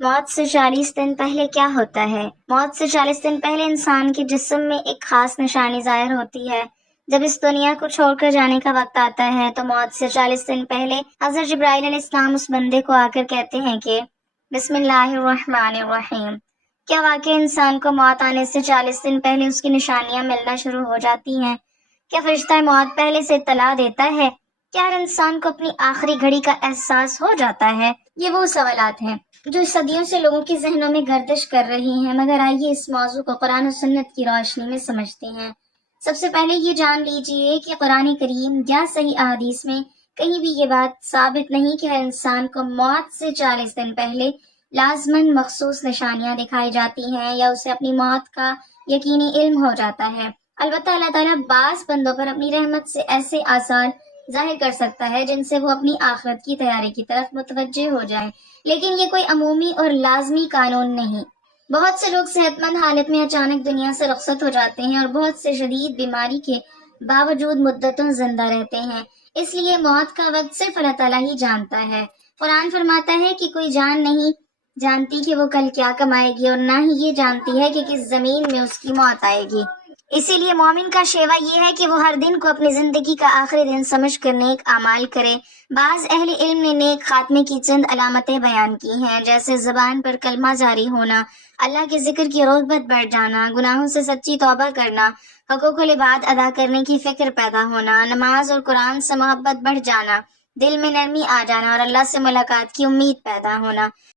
موت سے 40 دن پہلے کیا ہوتا ہے؟ موت سے 40 دن پہلے انسان کے جسم میں ایک خاص نشانی ظاہر ہوتی ہے۔ جب اس دنیا کو چھوڑ کر جانے کا وقت آتا ہے تو موت سے 40 دن پہلے حضرت جبرائیل علیہ السلام اس بندے کو آ کر کہتے ہیں کہ بسم اللہ الرحمن الرحیم۔ کیا واقعی انسان کو موت آنے سے 40 دن پہلے اس کی نشانیاں ملنا شروع ہو جاتی ہیں؟ کیا فرشتہ موت پہلے سے اطلاع دیتا ہے؟ کیا ہر انسان کو اپنی آخری گھڑی کا احساس ہو جاتا ہے؟ یہ وہ سوالات ہیں جو صدیوں سے لوگوں کے ذہنوں میں گردش کر رہی ہیں، مگر آئیے اس موضوع کو قرآن و سنت کی روشنی میں سمجھتے ہیں۔ سب سے پہلے یہ جان لیجئے کہ قرآن کریم یا صحیح احادیث میں کہیں بھی یہ بات ثابت نہیں کہ ہر انسان کو موت سے 40 دن پہلے لازماً مخصوص نشانیاں دکھائی جاتی ہیں یا اسے اپنی موت کا یقینی علم ہو جاتا ہے۔ البتہ اللہ تعالیٰ بعض بندوں پر اپنی رحمت سے ایسے آثار ظاہر کر سکتا ہے جن سے وہ اپنی آخرت کی تیاری کی طرف متوجہ ہو جائیں، لیکن یہ کوئی عمومی اور لازمی قانون نہیں۔ بہت سے لوگ صحت مند حالت میں اچانک دنیا سے رخصت ہو جاتے ہیں اور بہت سے شدید بیماری کے باوجود مدتوں زندہ رہتے ہیں۔ اس لیے موت کا وقت صرف اللہ تعالیٰ ہی جانتا ہے۔ قرآن فرماتا ہے کہ کوئی جان نہیں جانتی کہ وہ کل کیا کمائے گی، اور نہ ہی یہ جانتی ہے کہ کس زمین میں اس کی موت آئے گی۔ اسی لیے مومن کا شیوا یہ ہے کہ وہ ہر دن کو اپنی زندگی کا آخری دن سمجھ کر نیک اعمال کرے۔ بعض اہل علم نے نیک خاتمے کی چند علامتیں بیان کی ہیں، جیسے زبان پر کلمہ جاری ہونا، اللہ کے ذکر کی رغبت بڑھ جانا، گناہوں سے سچی توبہ کرنا، حقوق العباد ادا کرنے کی فکر پیدا ہونا، نماز اور قرآن سے محبت بڑھ جانا، دل میں نرمی آ جانا اور اللہ سے ملاقات کی امید پیدا ہونا۔